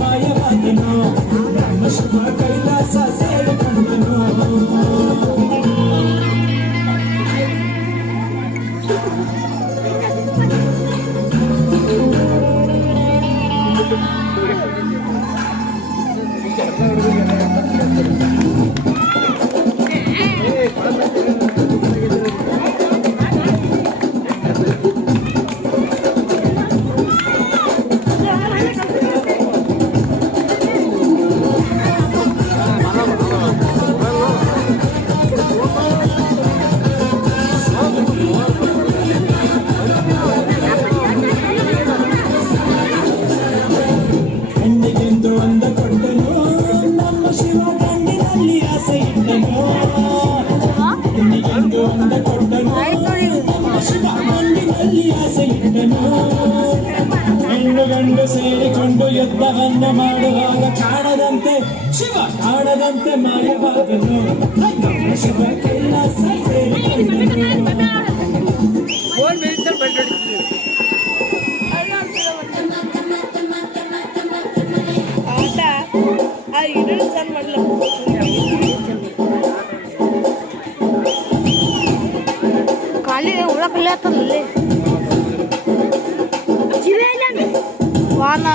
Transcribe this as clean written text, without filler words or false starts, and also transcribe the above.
ಮಾಯವಾದನು ನಮ್ಮ ಶಿವ ಕೈಲಾಸ ಸೇರಿಕೊಂಡನು ಹೆಣ್ಣು ಗಂಡು ಸೇರಿಕೊಂಡು ಯುದ್ಧವನ್ನು ಮಾಡುವಾಗ ಕಾಣದಂತೆ ಶಿವ ಕಾಣದಂತೆ ಮಾಯವಾದನು ಶಿವ ಕೈಲಾಸ ಸೇರಿಕೊಂಡನು ಖಾಲಿ ಉಳಕಲ್ಲ ವಾಹನ